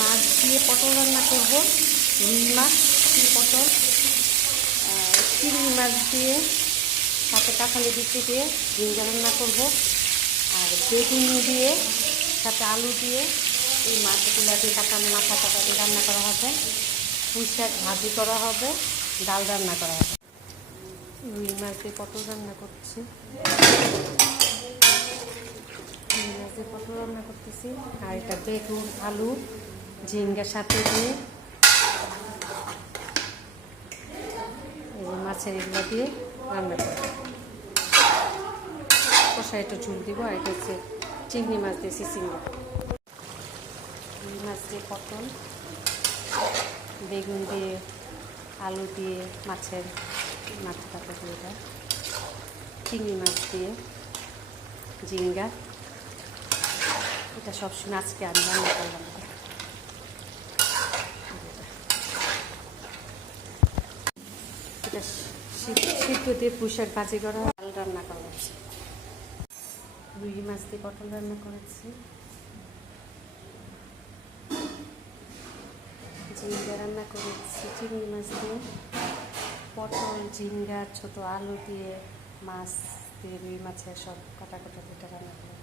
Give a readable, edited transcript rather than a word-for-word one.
মাছ দিয়ে পটল রান্না করব, রুই মাছ দিয়ে পটল, চিংড়ি মাছ দিয়ে সাথে কাঁঠালি বিচি দিয়ে ঝিঙ্গা রান্না করব, আর বেগুন দিয়ে সাথে আলু দিয়ে এই মাছগুলো দিয়ে কাঁচানো মাথা কাটা দিয়ে রান্না করা হবে, পুঁই শাক ভাজি করা হবে, ডাল রান্না করা হবে। রুই মাছ দিয়ে পটল রান্না করছি, রুই মাছ দিয়ে পটল রান্না করতেছি। আর এটা বেগুন আলু ঝিঙ্গার সাথে দিয়ে এই যে মাছের এগুলো দিয়ে রান্না করব। কষা একটু ঝুল দিব। আর এটা হচ্ছে চিংড়ি মাছ দিয়েছি, চিংড়ি রুই মাছ দিয়ে পটল, বেগুন দিয়ে আলু দিয়ে মাছের মাথা টাথা দিয়ে এটা, চিংড়ি মাছ দিয়ে ঝিঙ্গা, এটা সবসময় আজকে আমি রান্না করলাম। এটা সিদ্ধ দিয়ে পুঁই শাক ভাজি করা, ডাল রান্না করা হচ্ছে। রুই মাছ দিয়ে পটল রান্না করেছি, ঝিঙ্গা রান্না করেছি চিংড়ি মাছ দিয়ে, পটল ঝিঙ্গা ছোটো আলু দিয়ে মাছ দিয়ে রুই মাছের সব কাটা দিয়ে রান্না করেছি।